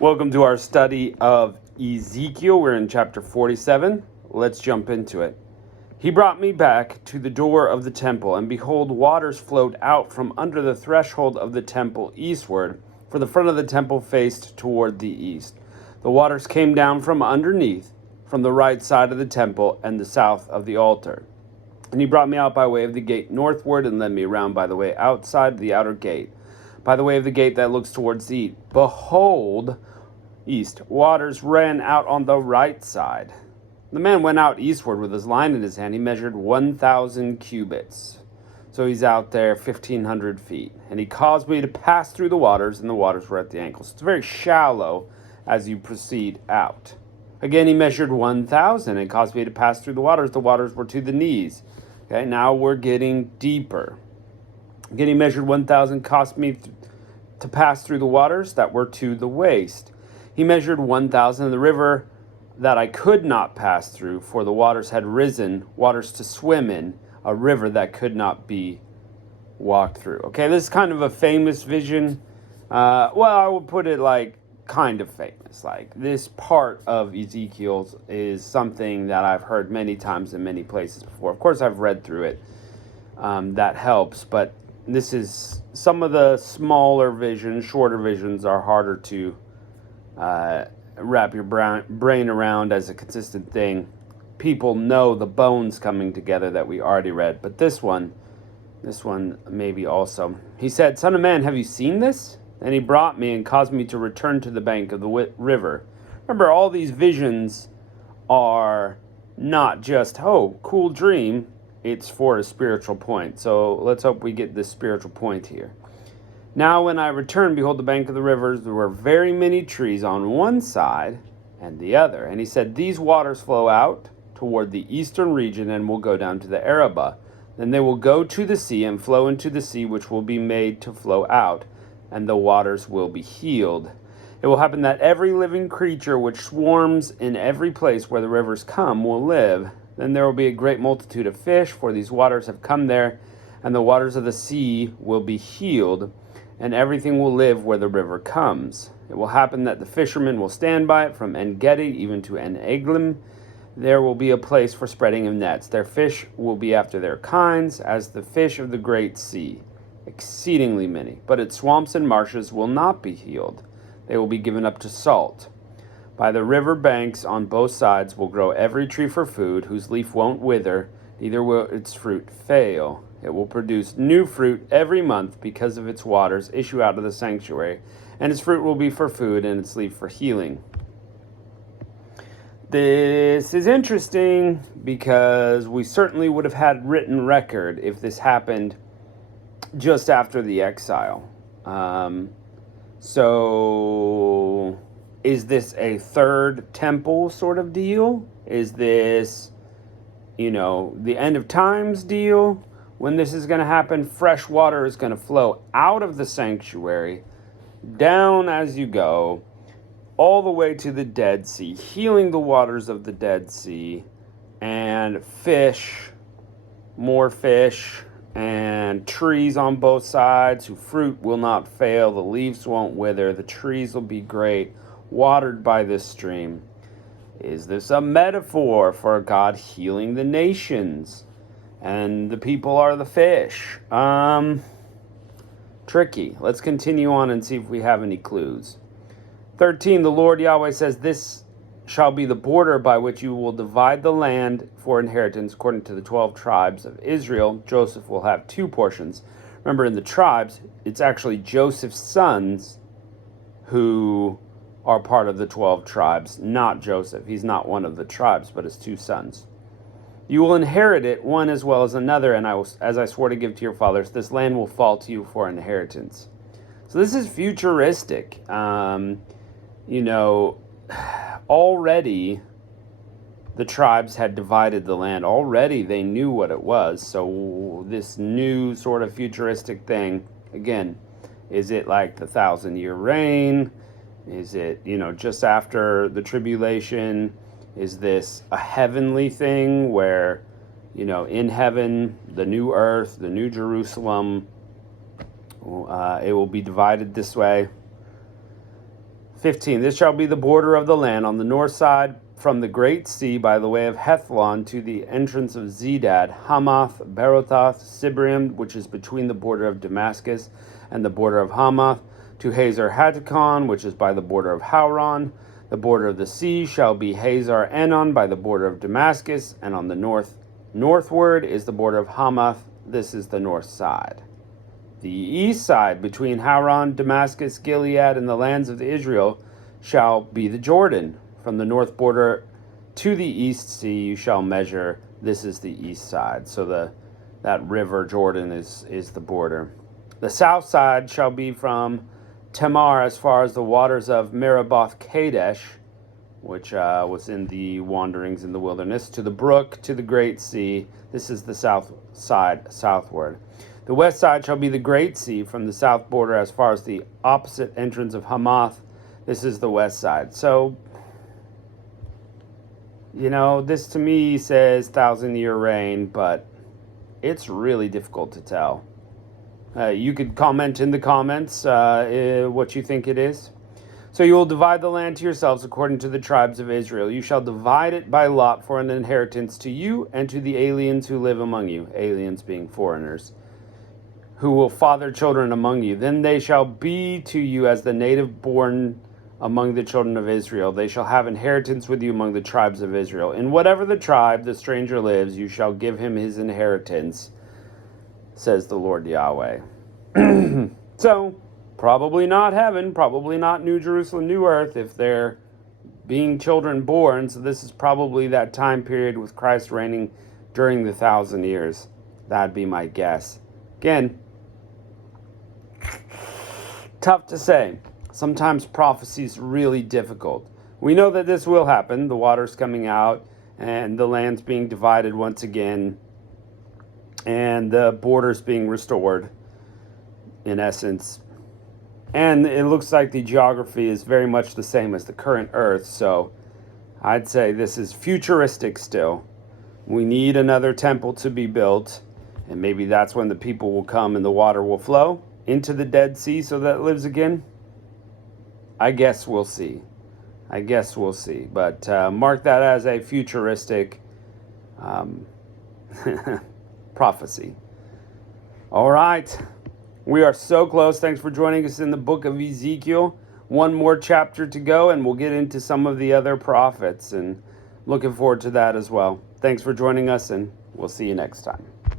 Welcome to our study of Ezekiel. We're in chapter 47. Let's jump into it. He brought me back to the door of the temple, and behold, waters flowed out from under the threshold of the temple eastward, for the front of the temple faced toward the east. The waters came down from underneath, from the right side of the temple and the south of the altar. And he brought me out by way of the gate northward, and led me around by the way outside the outer gate, by the way of the gate that looks towards the east. Behold, east, waters ran out on the right side. The man went out eastward with his line in his hand. He measured 1,000 cubits. So he's out there 1,500 feet. And he caused me to pass through the waters, and the waters were at the ankles. It's very shallow as you proceed out. Again, he measured 1,000 and caused me to pass through the waters. The waters were to the knees. Okay, now we're getting deeper. Again, he measured 1,000, caused me to pass through the waters that were to the waist. He measured 1,000 in the river that I could not pass through, for the waters had risen, waters to swim in, a river that could not be walked through. Okay, this is kind of a famous vision. I would put it like kind of famous. Like this part of Ezekiel's is something that I've heard many times in many places before. Of course, I've read through it. That helps, but this is some of the smaller visions, shorter visions are harder to wrap your brain around as a consistent thing. People know the bones coming together that we already read, but this one maybe also. He said, "Son of man, have you seen this?" And he brought me and caused me to return to the bank of the river. Remember, all these visions are not just, oh, cool dream. It's for a spiritual point. So let's hope we get this spiritual point here. Now when I returned, behold, the bank of the rivers, there were very many trees on one side and the other. And he said, these waters flow out toward the eastern region and will go down to the Arabah. Then they will go to the sea and flow into the sea, which will be made to flow out, and the waters will be healed. It will happen that every living creature which swarms in every place where the rivers come will live. Then there will be a great multitude of fish, for these waters have come there, and the waters of the sea will be healed, and everything will live where the river comes. It will happen that the fishermen will stand by it from En-Gedi even to En-Eglim. There will be a place for spreading of nets. Their fish will be after their kinds, as the fish of the great sea, exceedingly many. But its swamps and marshes will not be healed. They will be given up to salt. By the river banks on both sides will grow every tree for food, whose leaf won't wither, neither will its fruit fail. It will produce new fruit every month, because of its waters issue out of the sanctuary, and its fruit will be for food, and its leaf for healing. This is interesting, because we certainly would have had written record if this happened just after the exile. So is this a third temple sort of deal? Is this, the end of times deal? When this is going to happen, fresh water is going to flow out of the sanctuary, down as you go, all the way to the Dead Sea, healing the waters of the Dead Sea, and fish, more fish, and trees on both sides, whose fruit will not fail, the leaves won't wither, the trees will be great, watered by this stream. Is this a metaphor for God healing the nations? And the people are the fish. Tricky. Let's continue on and see if we have any clues. 13, the Lord Yahweh says, this shall be the border by which you will divide the land for inheritance according to the 12 tribes of Israel. Joseph will have 2 portions. Remember, in the tribes, it's actually Joseph's sons who are part of the 12 tribes, not Joseph. He's not one of the tribes, but his 2 sons. You will inherit it, one as well as another, and I will, as I swore to give to your fathers, this land will fall to you for inheritance. So this is futuristic. Already the tribes had divided the land. Already they knew what it was. So this new sort of futuristic thing, again, is it like the 1,000-year reign? Is it, just after the tribulation? Is this a heavenly thing where, in heaven, the new earth, the new Jerusalem, it will be divided this way? 15. This shall be the border of the land on the north side from the great sea by the way of Hethlon to the entrance of Zedad, Hamath, Berothoth, Sibrim, which is between the border of Damascus and the border of Hamath, to Hazar Hatticon, which is by the border of Hauran. The border of the sea shall be Hazar Enon by the border of Damascus, and on the northward is the border of Hamath. This is the north side. The east side between Hauran, Damascus, Gilead, and the lands of Israel shall be the Jordan. From the north border to the east sea you shall measure. This is the east side. So that river Jordan is the border. The south side shall be from Tamar as far as the waters of Meraboth Kadesh, which was in the wanderings in the wilderness, to the brook, to the great sea. This is the south side, southward. The west side shall be the great sea from the south border as far as the opposite entrance of Hamath. This is the west side. So, this to me says 1,000-year reign, but it's really difficult to tell. You could comment in the comments what you think it is. So you will divide the land to yourselves according to the tribes of Israel. You shall divide it by lot for an inheritance to you and to the aliens who live among you, aliens being foreigners, who will father children among you. Then they shall be to you as the native born among the children of Israel. They shall have inheritance with you among the tribes of Israel. In whatever the tribe the stranger lives, you shall give him his inheritance, says the Lord Yahweh. So, probably not heaven, probably not New Jerusalem, New Earth, if they're being children born. So this is probably that time period with Christ reigning during the 1,000 years. That'd be my guess. Again, tough to say. Sometimes prophecy is really difficult. We know that this will happen. The water's coming out and the land's being divided once again and the borders being restored, in essence. And it looks like the geography is very much the same as the current Earth, so I'd say this is futuristic still. We need another temple to be built, and maybe that's when the people will come and the water will flow into the Dead Sea so that it lives again. I guess we'll see. But mark that as a futuristic prophecy. All right. We are so close. Thanks for joining us in the book of Ezekiel. One more chapter to go, and we'll get into some of the other prophets, and looking forward to that as well. Thanks for joining us, and we'll see you next time.